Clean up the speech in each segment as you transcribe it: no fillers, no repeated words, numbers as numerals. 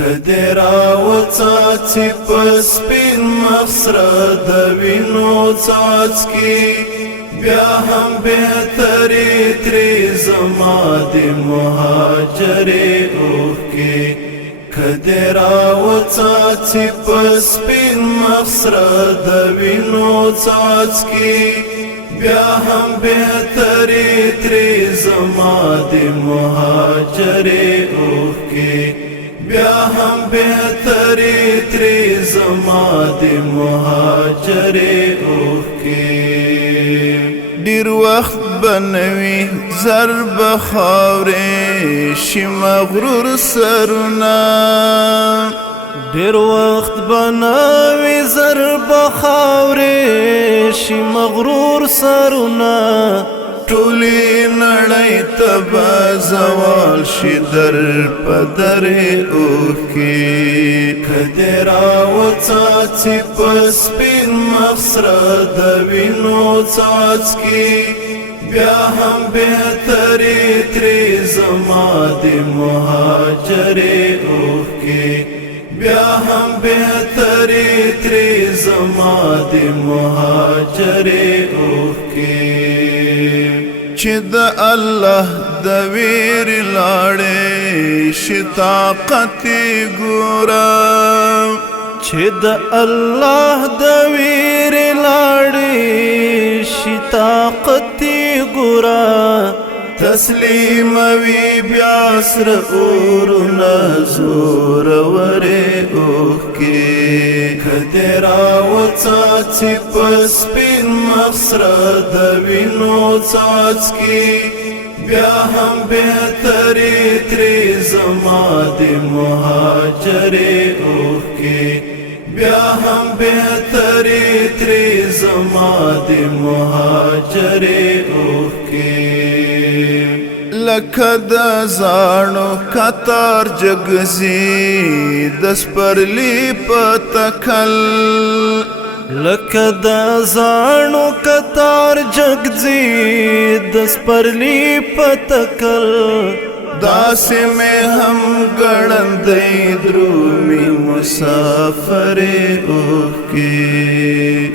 کدی راوڅاڅي په سپین مخسره د وینو څاڅکي بیا هم بهتري ترې زما د مهاجرې اوښکې کدی راوڅاڅي په سپین مخسره د وینو څاڅکي بیا هم بهتري ترې زما د مهاجرې اوښکې بیا هم بهتري ترې زما د مهاجرې اوښکې ډېر وخت به نه وي زر به خاورې شي مغرور سرونه ډېر وخت به نه وي زر به خاورې شي مغرور سرونه ټولې نړۍ ته به زوال شي در په درې اوښکې کدی راوڅاڅي په سپین مخسره د وینو څاڅکي بیا هم بهتري ترې زما د مهاجرې اوښکې بیا هم بهتري ترې زما د مهاجرې اوښکې چې د الله د ویرې لاړې شي طاقت ګوره چې د الله د ویرې لاړې شي طاقت ګوره تسلیموي بیا سره اورونه زورورې اوښکې کدی راوڅاڅي په سپین مخسره د وینو څاڅکي بیا هم بهتري ترې زما د مهاجرې اوښکې بیا هم بهتري ترې زما د مهاجرې اوښکې لکه د زاڼو کتار جګزي د سپرلي په تکل لکه د زاڼو کتار جګزي د سپرلي په تکل داسې مې هم ګړندی درومي مسافرې اوښکې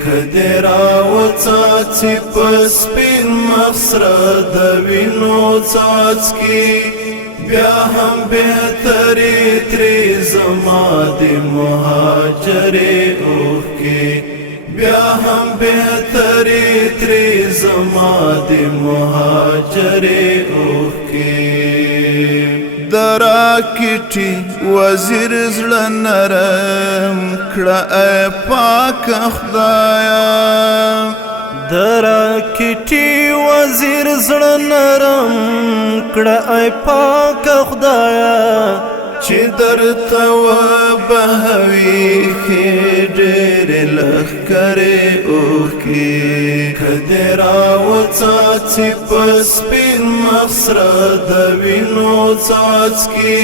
کدی راوڅاڅي په سپین مخسره د وینو څاڅکي بیا هم بهتري ترې زما د مهاجرې اوښکې بیا هم بهتري ترې زما د مهاجرې اوښکې د راکټي وزیر زړه نرم کړه ای پاکه خدایه د راکټي وزیر زړه نرم کړه ای پاکه خدایه چې درته وبهوي ښې ډېرې لښکرې اوښکې کدی راوڅاڅي په سپین مخسره د وینو څاڅکي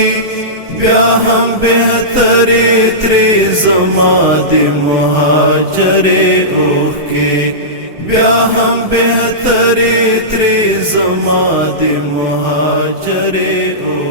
بیا هم بهتري ترې زما د مهاجرې اوښکې بیا هم بهتري ترې زما د مهاجرې اوښکې